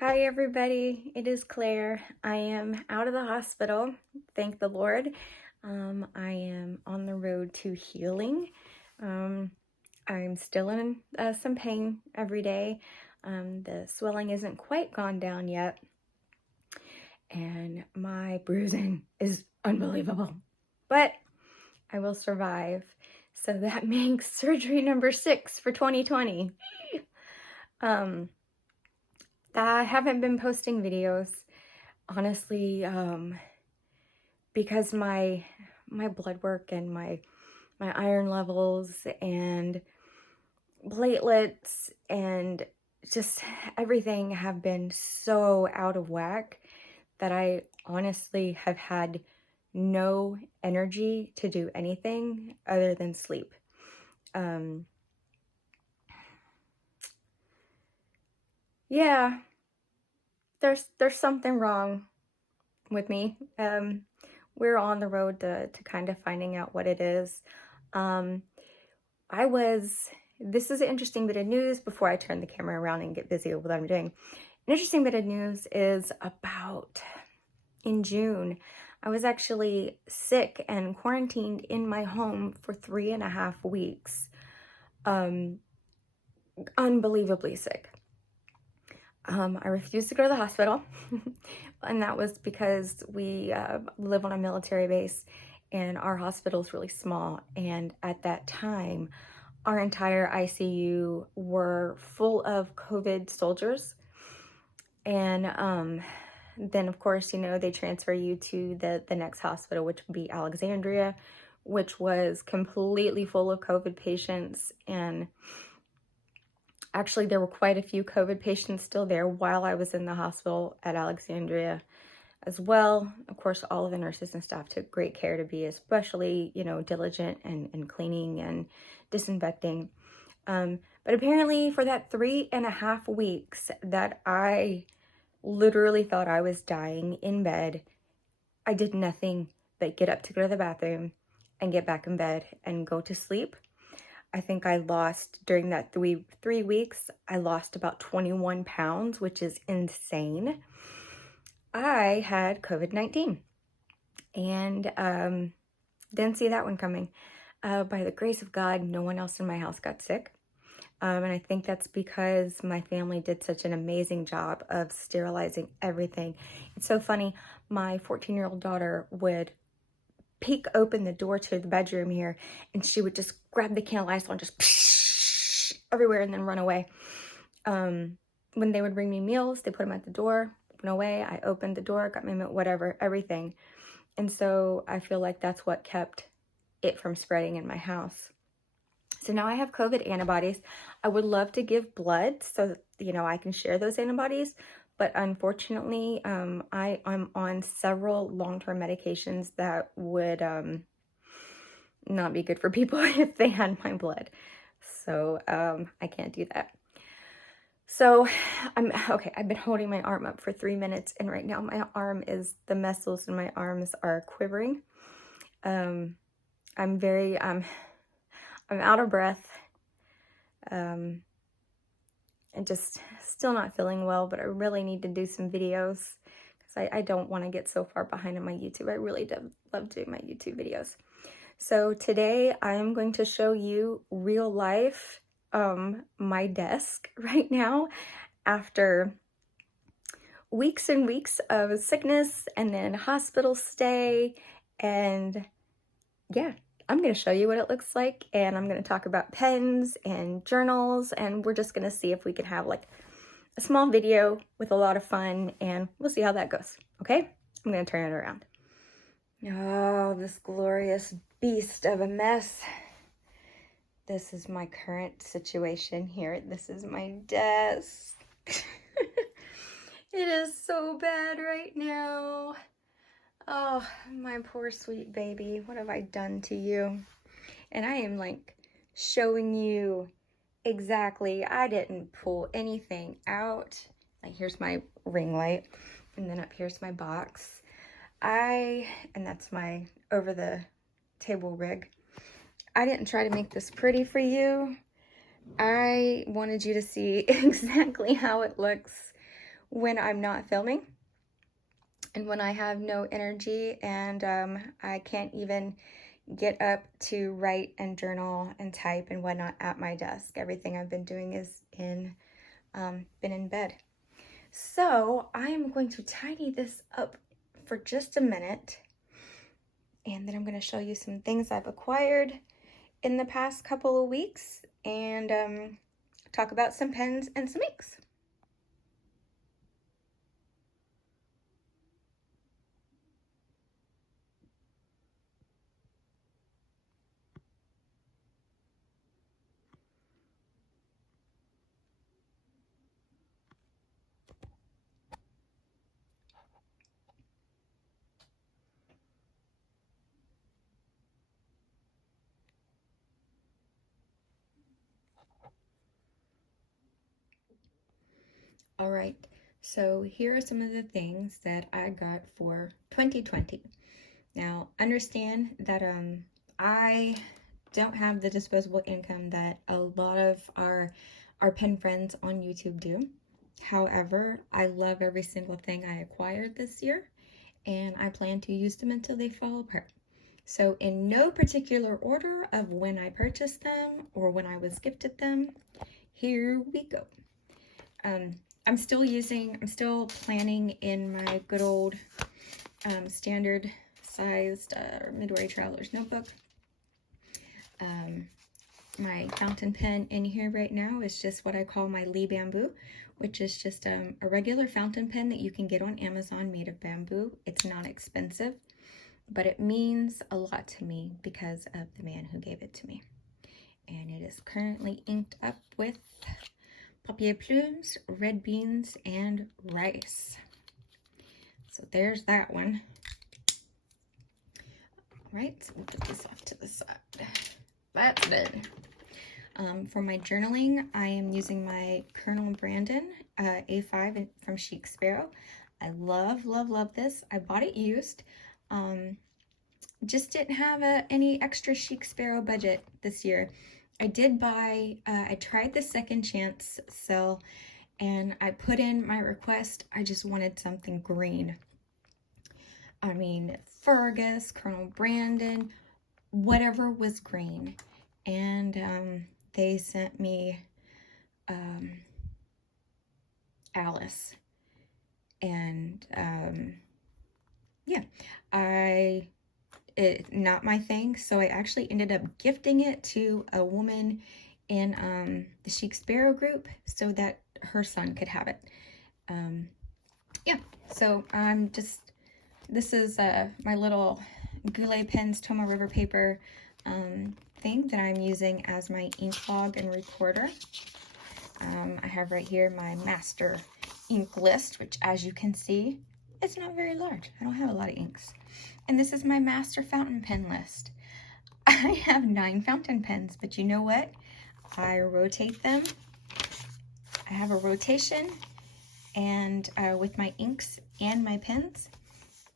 Hi everybody, it is Claire. I am out of the hospital, thank the Lord. I am on the road to healing. I'm still in some pain every day. The swelling isn't quite gone down yet, and my bruising is unbelievable, but I will survive. So that makes surgery number 6 for 2020. I haven't been posting videos, honestly, because my blood work and my iron levels and platelets and just everything have been so out of whack that I honestly have had no energy to do anything other than sleep. Yeah, there's something wrong with me. We're on the road to kind of finding out what it is. This is an interesting bit of news before I turn the camera around and get busy with what I'm doing. An interesting bit of news is about in June, I was actually sick and quarantined in my home for 3.5 weeks. Unbelievably sick. I refused to go to the hospital, and that was because we live on a military base and our hospital is really small. And at that time, our entire ICU were full of COVID soldiers. And then, of course, they transfer you to the next hospital, which would be Alexandria, which was completely full of COVID patients. And actually, there were quite a few COVID patients still there while I was in the hospital at Alexandria as well. Of course, all of the nurses and staff took great care to be especially, diligent and cleaning and disinfecting. But apparently for that 3.5 weeks that I literally thought I was dying in bed, I did nothing but get up to go to the bathroom and get back in bed and go to sleep. I think I lost, during that three weeks, I lost about 21 pounds, which is insane. I had COVID-19 and didn't see that one coming. By the grace of God, no one else in my house got sick. And I think that's because my family did such an amazing job of sterilizing everything. It's so funny, my 14-year-old daughter would peek open the door to the bedroom here, and she would just grab the can of Lysol and just everywhere and then run away. When they would bring me meals, they put them at the door, went away, I opened the door, got my meal, whatever, everything. And so I feel like that's what kept it from spreading in my house. So now I have COVID antibodies. I would love to give blood so that, I can share those antibodies. But unfortunately, I'm on several long-term medications that would not be good for people if they had my blood. So I can't do that. So I've been holding my arm up for 3 minutes, and right now my arm the muscles in my arms are quivering. I'm out of breath. And just still not feeling well, but I really need to do some videos because I don't want to get so far behind in my YouTube. I really do love doing my YouTube videos. So today I'm going to show you real life, my desk right now after weeks and weeks of sickness and then hospital stay. And yeah, I'm going to show you what it looks like, and I'm going to talk about pens and journals, and we're just going to see if we can have like a small video with a lot of fun, and we'll see how that goes. Okay, I'm going to turn it around. Oh, this glorious beast of a mess. This is my current situation here. This is my desk. It is so bad right now. Oh, my poor sweet baby. What have I done to you? And I am like showing you exactly. I didn't pull anything out. Like, here's my ring light, and then up here's my box. And that's my over the table rig. I didn't try to make this pretty for you. I wanted you to see exactly how it looks when I'm not filming and when I have no energy and I can't even get up to write and journal and type and whatnot at my desk. Everything I've been doing is been in bed. So I am going to tidy this up for just a minute, and then I'm going to show you some things I've acquired in the past couple of weeks and talk about some pens and some inks. All right, so here are some of the things that I got for 2020. Now, understand that I don't have the disposable income that a lot of our pen friends on YouTube do. However, I love every single thing I acquired this year, and I plan to use them until they fall apart. So in no particular order of when I purchased them or when I was gifted them, here we go. I'm still planning in my good old standard sized Midway Traveler's notebook. My fountain pen in here right now is just what I call my Lee Bamboo, which is just a regular fountain pen that you can get on Amazon made of bamboo. It's not expensive, but it means a lot to me because of the man who gave it to me. And it is currently inked up with papier plumes, red beans, and rice. So there's that one. All right, so we'll put this off to the side. That's done. For my journaling, I am using my Colonel Brandon A5 from Chic Sparrow. I love, love, love this. I bought it used. Just didn't have any extra Chic Sparrow budget this year. I did buy, I tried the Second Chance sale and I put in my request. I just wanted something green. I mean, Fergus, Colonel Brandon, whatever was green. And they sent me Alice. And yeah, not my thing, so I actually ended up gifting it to a woman in the Chic Sparrow group so that her son could have it. Yeah, so this is my little Goulet Pens Toma River paper thing that I'm using as my ink log and recorder. I have right here my master ink list, which as you can see, it's not very large. I don't have a lot of inks. And this is my master fountain pen list. I have 9 fountain pens, but you know what? I rotate them. I have a rotation and with my inks and my pens,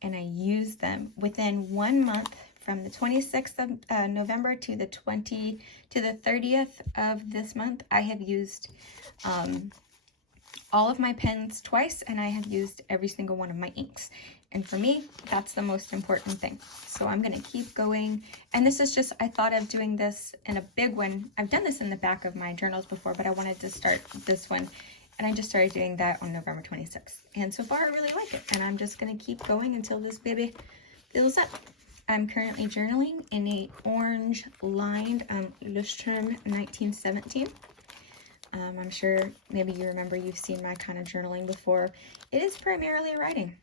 and I use them within 1 month from the 26th of November to the 30th of this month. I have used all of my pens twice, and I have used every single one of my inks. And for me, that's the most important thing. So I'm going to keep going. And this is just, I thought of doing this in a big one. I've done this in the back of my journals before, but I wanted to start this one. And I just started doing that on November 26th. And so far, I really like it. And I'm just going to keep going until this baby fills up. I'm currently journaling in a orange lined Leuchtturm 1917. I'm sure maybe you remember you've seen my kind of journaling before. It is primarily writing.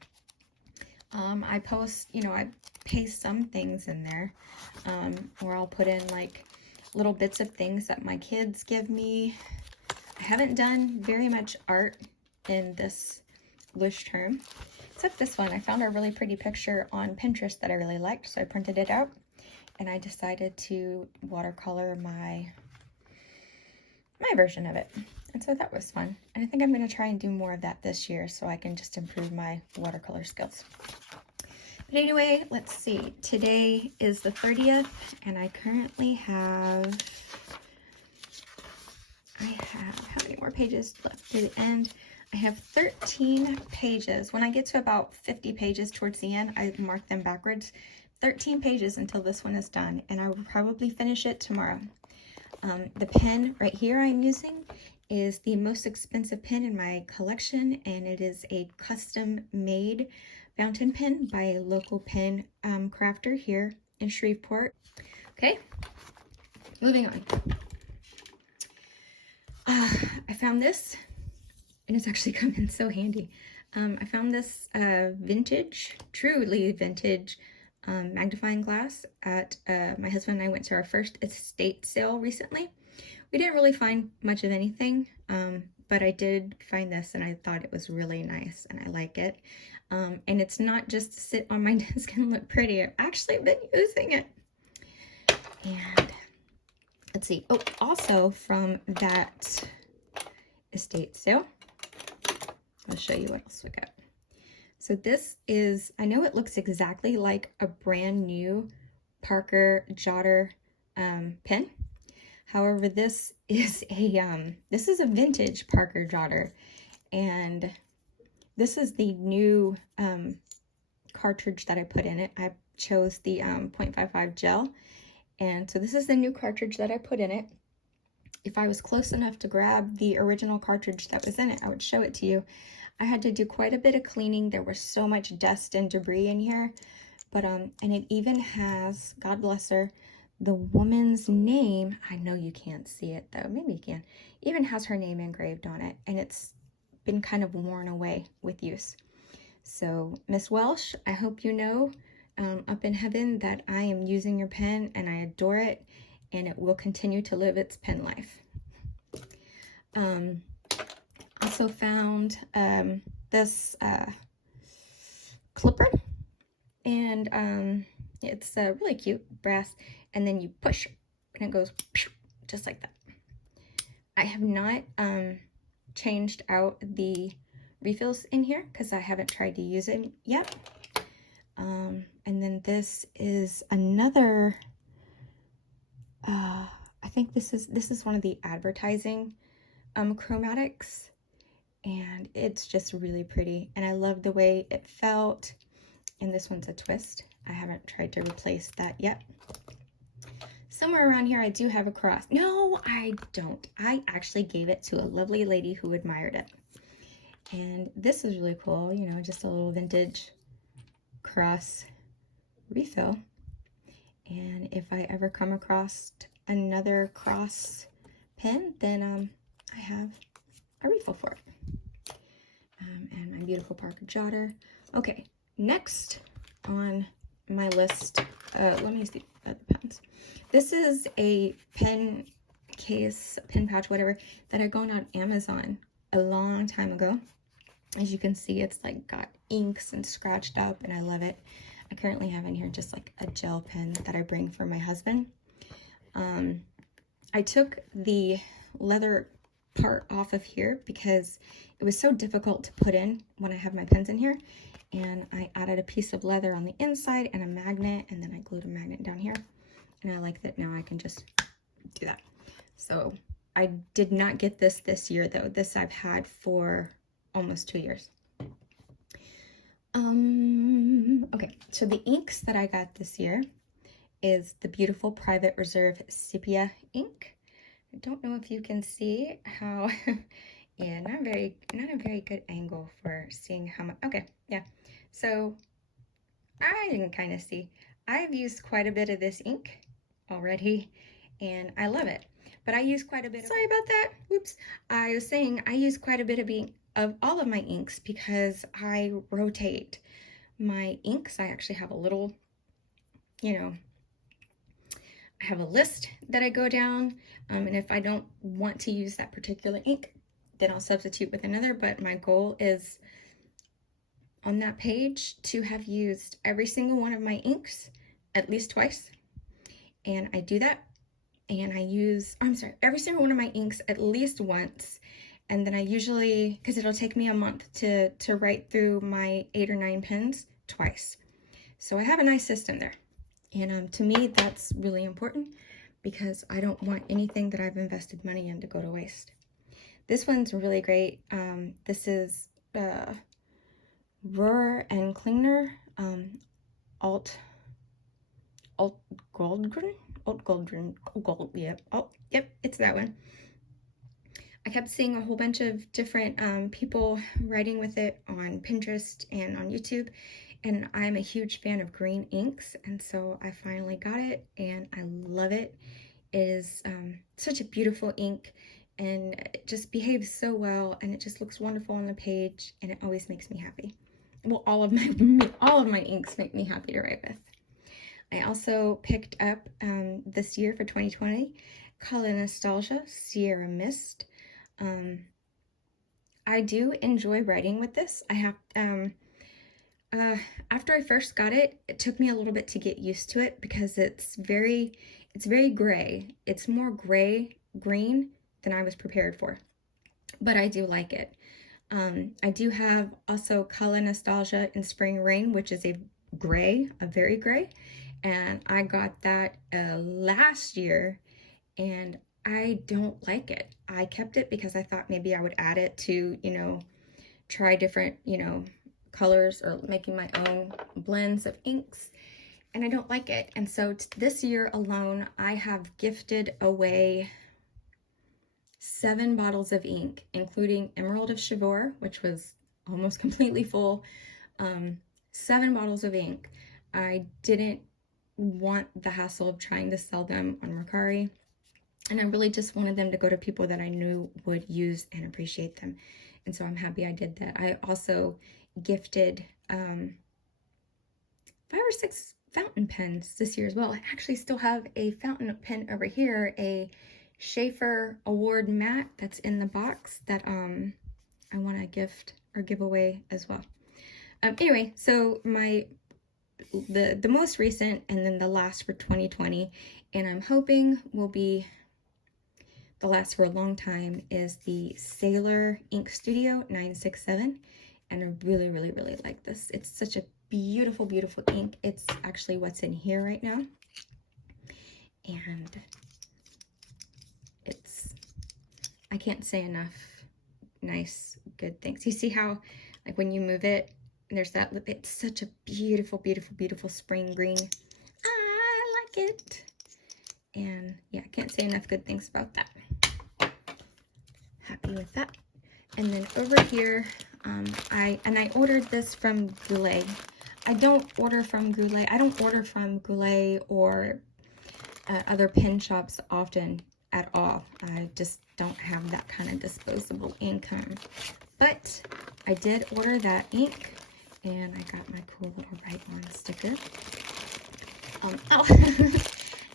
I post, I paste some things in there, or I'll put in like little bits of things that my kids give me. I haven't done very much art in this Leuchtturm, except this one. I found a really pretty picture on Pinterest that I really liked, so I printed it out, and I decided to watercolor my version of it. And so that was fun. And I think I'm going to try and do more of that this year so I can just improve my watercolor skills. But anyway, let's see. Today is the 30th, and I currently have, how many more pages left to the end? I have 13 pages. When I get to about 50 pages towards the end, I mark them backwards. 13 pages until this one is done, and I will probably finish it tomorrow. The pen right here I'm using is the most expensive pen in my collection, and it is a custom-made fountain pen by a local pen crafter here in Shreveport. Okay, moving on. I found this, and it's actually come in so handy. I found this vintage, truly vintage magnifying glass at my husband and I went to our first estate sale recently. We didn't really find much of anything, but I did find this and I thought it was really nice and I like it. And it's not just to sit on my desk and look pretty. I've actually been using it. And let's see. Oh, also from that estate sale, I'll show you what else we got. So this is, I know it looks exactly like a brand new Parker Jotter pen. However, this is a vintage Parker Jotter, and this is the new cartridge that I put in it. I chose the 0.55 gel, and so this is the new cartridge that I put in it. If I was close enough to grab the original cartridge that was in it, I would show it to you. I had to do quite a bit of cleaning. There was so much dust and debris in here, but and it even has, God bless her, the woman's name. I know you can't see it though, maybe you can. Even has her name engraved on it, and it's been kind of worn away with use. So Miss Welsh, I hope you know up in heaven that I am using your pen and I adore it, and it will continue to live its pen life. Also found this clipper, and it's really cute, brass, and then you push and it goes just like that. I have not changed out the refills in here because I haven't tried to use it yet. And then this is another, I think this is one of the advertising chromatics, and it's just really pretty, and I love the way it felt. And this one's a twist. I haven't tried to replace that yet. Somewhere around here I do have a cross. No, I don't. I actually gave it to a lovely lady who admired it. And this is really cool, you know, just a little vintage cross refill. And if I ever come across another cross pen, then I have a refill for it. And my beautiful Parker Jotter. Okay, next on my list, let me see the pens. This is a pen case, pen pouch, whatever, that I got on Amazon a long time ago. As you can see, it's like got inks and scratched up, and I love it. I currently have in here just like a gel pen that I bring for my husband. I took the leather part off of here because it was so difficult to put in when I have my pens in here, and I added a piece of leather on the inside and a magnet, and then I glued a magnet down here, and I like that now I can just do that. So I did not get this year though. This I've had for almost 2 years. Okay, so the inks that I got this year is the beautiful Private Reserve Sepia ink. I don't know if you can see how, yeah, not a very good angle for seeing how much. Okay, yeah. So I can kind of see. I've used quite a bit of this ink already, and I love it. But I use quite a bit. Sorry about that. Whoops. I was saying I use quite a bit of all of my inks because I rotate my inks. I actually have a little, you know, I have a list that I go down, and if I don't want to use that particular ink, then I'll substitute with another. But my goal is on that page to have used every single one of my inks at least twice, and I do that. And I use, every single one of my inks at least once, and then I usually, because it'll take me a month to write through my 8 or 9 pens twice. So I have a nice system there. And to me, that's really important because I don't want anything that I've invested money in to go to waste. This one's really great. This is Rohr and Klingner, Alt Goldgren? Yep. Oh, yep, it's that one. I kept seeing a whole bunch of different people writing with it on Pinterest and on YouTube, and I'm a huge fan of green inks, and so I finally got it, and I love it. It is such a beautiful ink, and it just behaves so well, and it just looks wonderful on the page, and it always makes me happy. Well, all of my inks make me happy to write with. I also picked up this year for 2020, Color Nostalgia Sierra Mist. I do enjoy writing with this. I have after I first got it, it took me a little bit to get used to it because it's very gray. It's more green than I was prepared for, but I do like it. I do have also Color Nostalgia in Spring Rain, which is a very gray, and I got that last year, and I don't like it. I kept it because I thought maybe I would add it to, you know, try different, you know, colors or making my own blends of inks, and I don't like it. And so this year alone, I have gifted away 7 bottles of ink, including Emerald of Chivor, which was almost completely full. 7 bottles of ink. I didn't want the hassle of trying to sell them on Mercari, and I really just wanted them to go to people that I knew would use and appreciate them. And so I'm happy I did that. I also gifted 5 or 6 fountain pens this year as well. I actually still have a fountain pen over here, a Schaefer Award matte that's in the box that I want to gift or give away as well. Anyway, so the most recent and then the last for 2020, and I'm hoping will be the last for a long time, is the Sailor Ink Studio 967, and I really like this. It's such a beautiful ink. It's actually what's in here right now, and I can't say enough nice good things. You see how, like, when you move it, there's that, it's such a beautiful spring green. I like it. And yeah, I can't say enough good things about that. Happy with that. And then over here, I ordered this from Goulet. I don't order from Goulet. I don't order from Goulet or other pen shops often at all. I just don't have that kind of disposable income. But I did order that ink, and I got my cool little Write On sticker.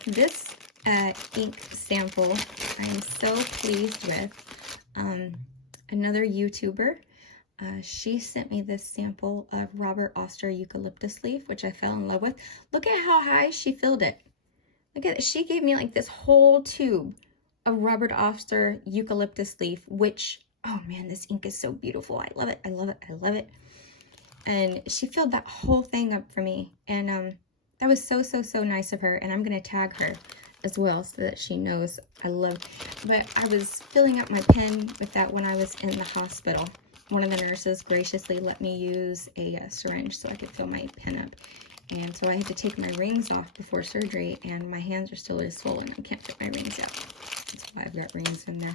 This ink sample I'm so pleased with. Another YouTuber, she sent me this sample of Robert Oster Eucalyptus Leaf, which I fell in love with. Look at how high she filled it. Look at it. She gave me like this whole tube of Robert Oster Eucalyptus Leaf, which, oh man, this ink is so beautiful. I love it. I love it. And she filled that whole thing up for me. And that was so nice of her. And I'm going to tag her as well so that she knows I love it. But I was filling up my pen with that when I was in the hospital. One of the nurses graciously let me use a syringe so I could fill my pen up. And so I had to take my rings off before surgery, and my hands are still really swollen. I can't fit my rings out. That's why I've got rings in there.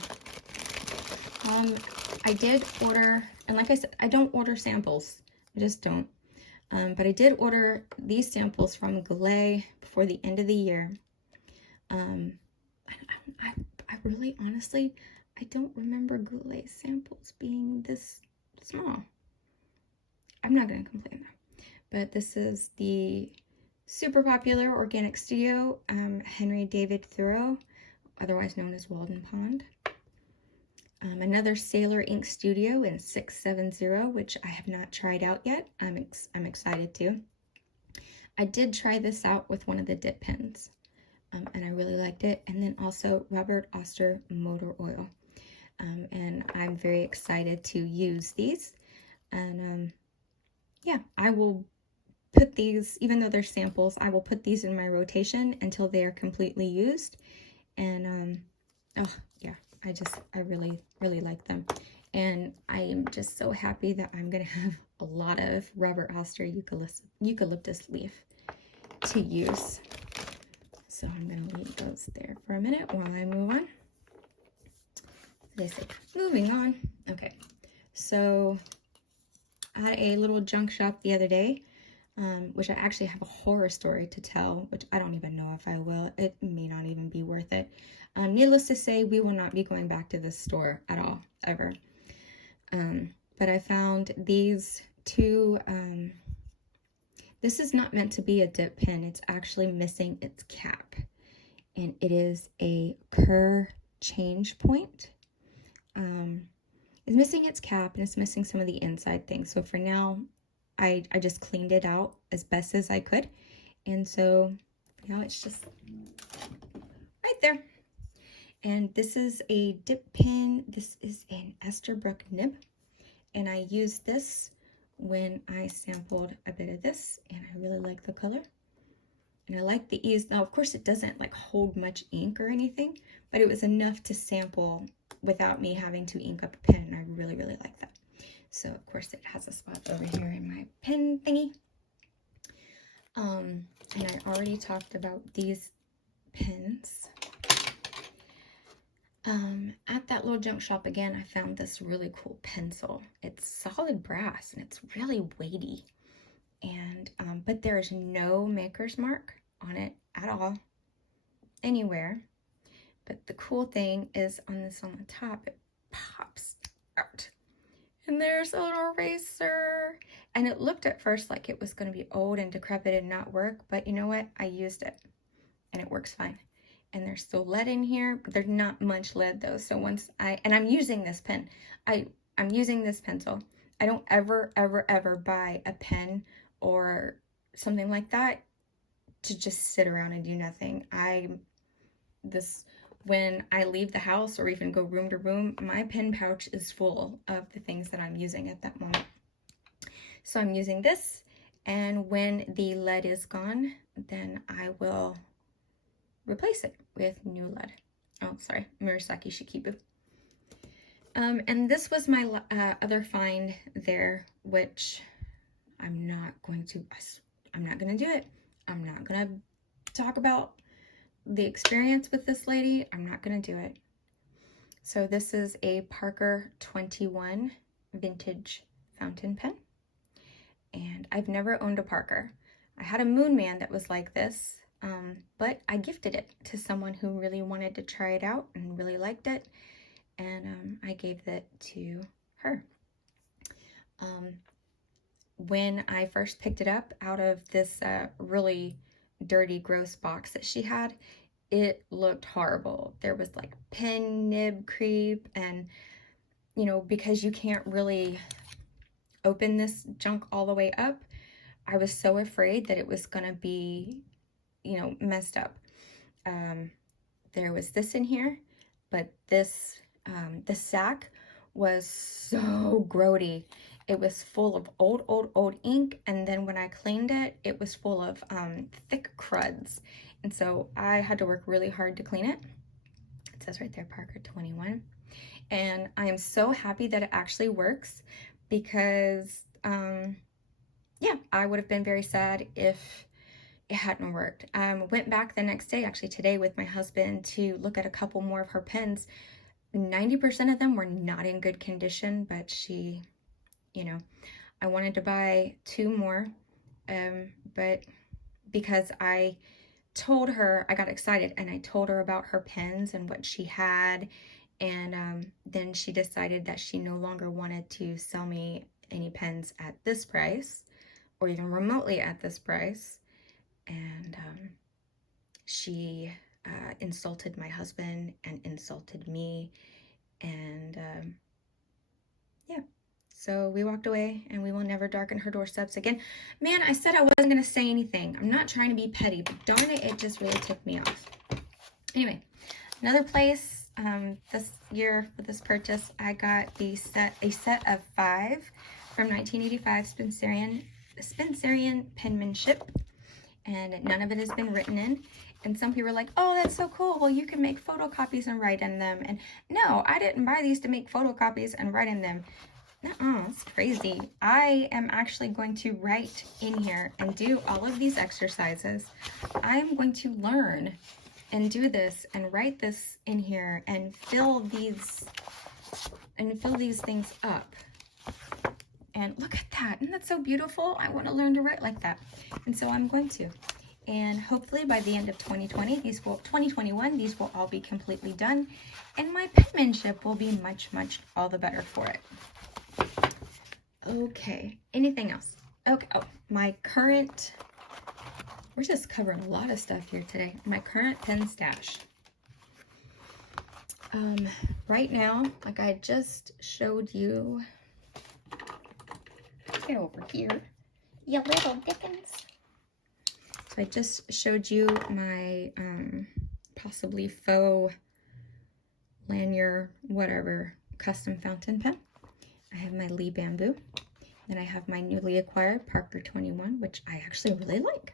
I did order, and like I said, I don't order samples. I just don't. But I did order these samples from Goulet before the end of the year. I really, honestly, I don't remember Goulet samples being this small. I'm not going to complain though. But this is the super popular Organic Studio, Henry David Thoreau, otherwise known as Walden Pond. Another Sailor Ink Studio in 670, which I have not tried out yet. I'm excited to. I did try this out with one of the dip pens, and I really liked it. And then also Robert Oster Motor Oil. And I'm very excited to use these. And yeah, I will put these, even though they're samples, I will put these in my rotation until they are completely used. And oh yeah, I really, really like them. And I am just so happy that I'm going to have a lot of Robert Oster Eucalyptus Leaf to use. So I'm going to leave those there for a minute while I move on. They say, moving on. Okay, so I had a little junk shop the other day, which I actually have a horror story to tell, which I don't even know if I will. It may not even be worth it. Needless to say, we will not be going back to this store at all, ever. But I found these two, this is not meant to be a dip pen. It's actually missing its cap. And it is a Kerr change point. It's missing its cap and it's missing some of the inside things. So for now, I just cleaned it out as best as I could. And so now it's just right there. And this is a dip pen. This is an Ester Brook Nib. And I used this when I sampled a bit of this. And I really like the color. And I like the ease. Now, of course, it doesn't like hold much ink or anything. But it was enough to sample without me having to ink up a pen. And I really, really like that. So, of course, it has a spot over here in my pen thingy. And I already talked about these pens. At that little junk shop again, I found this really cool pencil. It's solid brass and it's really weighty. And, but there's no maker's mark on it at all, anywhere. But the cool thing is on this on the top, it pops out. And there's an eraser. And it looked at first like it was going to be old and decrepit and not work. But you know what? I used it and it works fine. And there's still lead in here, but there's not much lead though. So once I'm using this pen, I'm using this pencil. I don't ever, ever, ever buy a pen or something like that to just sit around and do nothing. When I leave the house or even go room to room, my pen pouch is full of the things that I'm using at that moment. So I'm using this, and when the lead is gone, then I will replace it with new lead. Oh, sorry, Murasaki Shikibu. And this was my other find there, which I'm not going to do it. I'm not going to talk about the experience with this lady. I'm not going to do it. So this is a Parker 21 vintage fountain pen. And I've never owned a Parker. I had a Moon Man that was like this. But I gifted it to someone who really wanted to try it out and really liked it, and I gave it to her. When I first picked it up out of this really dirty, gross box that she had, it looked horrible. There was like pen nib creep, and you know, because you can't really open this junk all the way up, I was so afraid that it was gonna be, you know, messed up. There was this in here, but this, the sack was so grody. It was full of old ink, and then when I cleaned it, it was full of thick cruds. And so I had to work really hard to clean it. It says right there, Parker 21. And I am so happy that it actually works because, yeah, I would have been very sad if it hadn't worked. Went back the next day, actually today, with my husband to look at a couple more of her pens. 90% of them were not in good condition, but she, you know, I wanted to buy 2 more, but because I told her, I got excited and I told her about her pens and what she had, and then she decided that she no longer wanted to sell me any pens at this price or even remotely at this price. And she insulted my husband and insulted me, and yeah, so we walked away, and we will never darken her doorsteps again. Man, I said I wasn't going to say anything. I'm not trying to be petty, but darn it, it just really ticked me off. Anyway, another place this year for this purchase, I got a set of 5 from 1985 Spencerian penmanship. and none of it has been written in. And some people are like, oh, that's so cool. Well, you can make photocopies and write in them. And no, I didn't buy these to make photocopies and write in them. Nuh-uh, it's crazy. I am actually going to write in here and do all of these exercises. I'm going to learn and do this and write this in here and fill these things up. And look at that. Isn't that so beautiful? I want to learn to write like that. And so I'm going to. And hopefully by the end of 2021, these will all be completely done. And my penmanship will be much, much all the better for it. Okay, anything else? Okay, oh, my current, we're just covering a lot of stuff here today. My current pen stash. Right now, like I just showed you, get over here, you little dickens. So I just showed you my possibly faux lanyard, whatever, custom fountain pen. I have my Lee Bamboo. Then I have my newly acquired Parker 21, which I actually really like.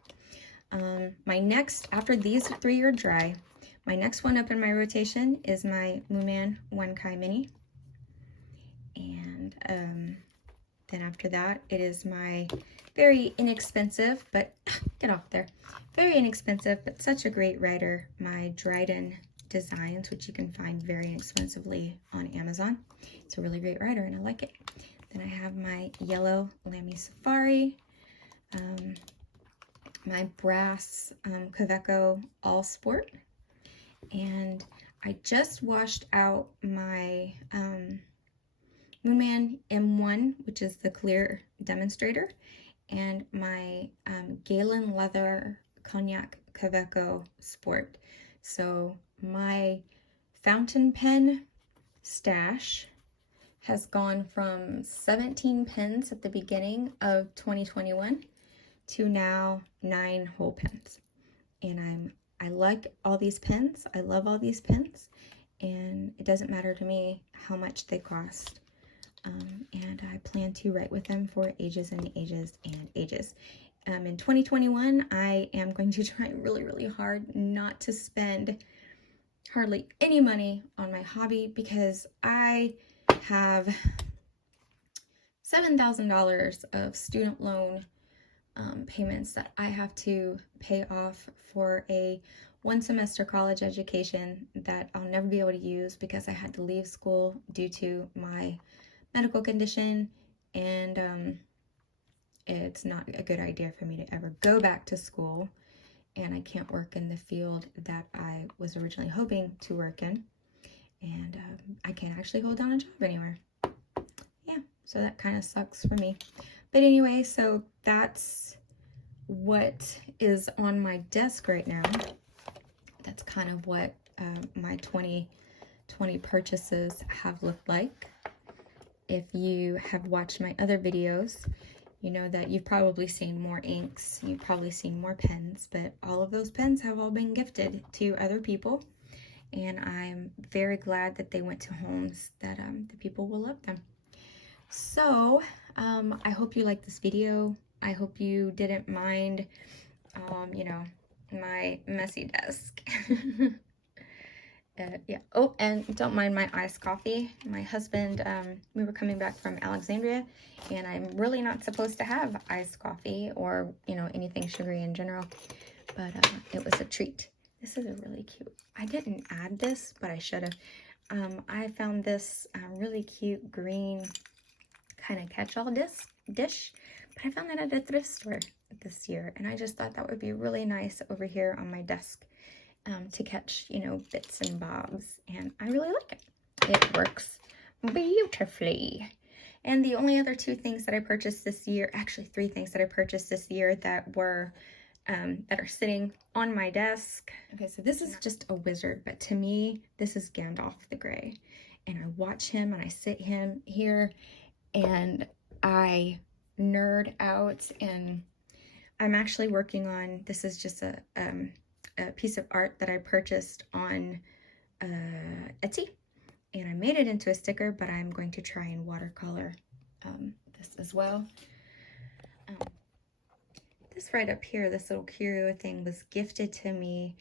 My next, after these 3 are dry, my next one up in my rotation is my Mooman 1Kai Mini. And then after that, it is my very inexpensive, but get off there. Very inexpensive, but such a great writer, my Dryden Designs, which you can find very inexpensively on Amazon. It's a really great writer and I like it. Then I have my yellow Lamy Safari, my brass Kaweco All Sport, and I just washed out my Moonman M1, which is the clear demonstrator, and my Galen Leather Cognac Kaweco Sport. So my fountain pen stash has gone from 17 pens at the beginning of 2021 to now 9 whole pens. And I like all these pens. I love all these pens, and it doesn't matter to me how much they cost. And I plan to write with them for ages and ages and ages. In 2021, I am going to try really, really hard not to spend hardly any money on my hobby, because I have $7,000 of student loan payments that I have to pay off for a 1-semester college education that I'll never be able to use because I had to leave school due to my medical condition, and it's not a good idea for me to ever go back to school, and I can't work in the field that I was originally hoping to work in, and I can't actually hold down a job anywhere. Yeah, so that kind of sucks for me. But anyway, so that's what is on my desk right now. That's kind of what my 2020 purchases have looked like. If you have watched my other videos, you know that you've probably seen more inks, you've probably seen more pens, but all of those pens have all been gifted to other people, and I'm very glad that they went to homes that the people will love them. So I hope you liked this video. I hope you didn't mind, you know, my messy desk. Yeah. Oh, and don't mind my iced coffee. My husband, we were coming back from Alexandria, and I'm really not supposed to have iced coffee or, you know, anything sugary in general, but it was a treat. This is a really cute, I didn't add this, but I should have. I found this really cute green kind of catch-all dish, but I found that at a thrift store this year, and I just thought that would be really nice over here on my desk. To catch, you know, bits and bobs, and I really like it. It works beautifully. And the only other 2 things that I purchased this year, actually 3 things that I purchased this year that were, that are sitting on my desk. Okay, so this is just a wizard, but to me, this is Gandalf the Grey. And I watch him and I sit him here and I nerd out, and I'm actually working on, this is just a piece of art that I purchased on Etsy, and I made it into a sticker, but I'm going to try and watercolor this as well. This right up here, this little curio thing was gifted to me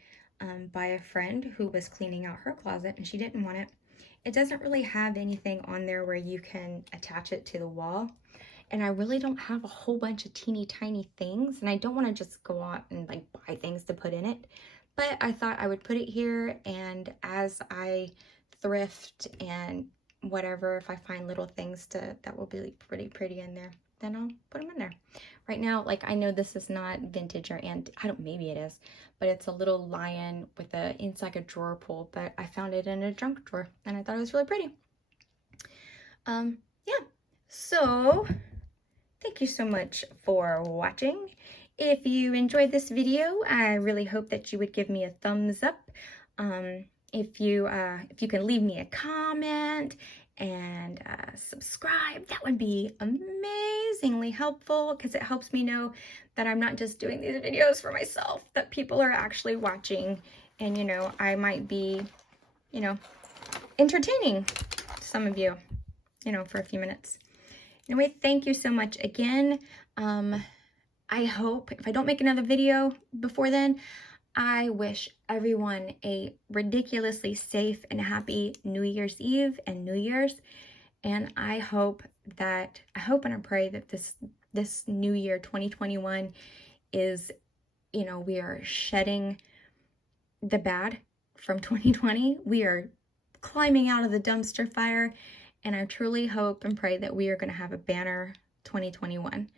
by a friend who was cleaning out her closet and she didn't want it. It doesn't really have anything on there where you can attach it to the wall. And I really don't have a whole bunch of teeny tiny things, and I don't want to just go out and like buy things to put in it. But I thought I would put it here, and as I thrift and whatever, if I find little things that will be pretty in there, then I'll put them in there. Right now, like, I know this is not vintage or I don't, maybe it is, but it's a little lion with a inside a drawer pull, but I found it in a junk drawer and I thought it was really pretty. Yeah, so thank you so much for watching. If you enjoyed this video, I really hope that you would give me a thumbs up. If you can leave me a comment and subscribe, that would be amazingly helpful, because it helps me know that I'm not just doing these videos for myself, that people are actually watching, and you know, I might be, you know, entertaining some of you, you know, for a few minutes. Anyway, thank you so much again. I hope, if I don't make another video before then, I wish everyone a ridiculously safe and happy New Year's Eve and New Year's. And I hope and I pray that this new year, 2021, is, you know, we are shedding the bad from 2020. We are climbing out of the dumpster fire. And I truly hope and pray that we are going to have a banner 2021.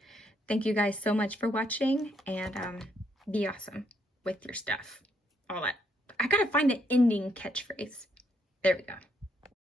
Thank you guys so much for watching, and be awesome with your stuff. All that. I gotta find the ending catchphrase. There we go.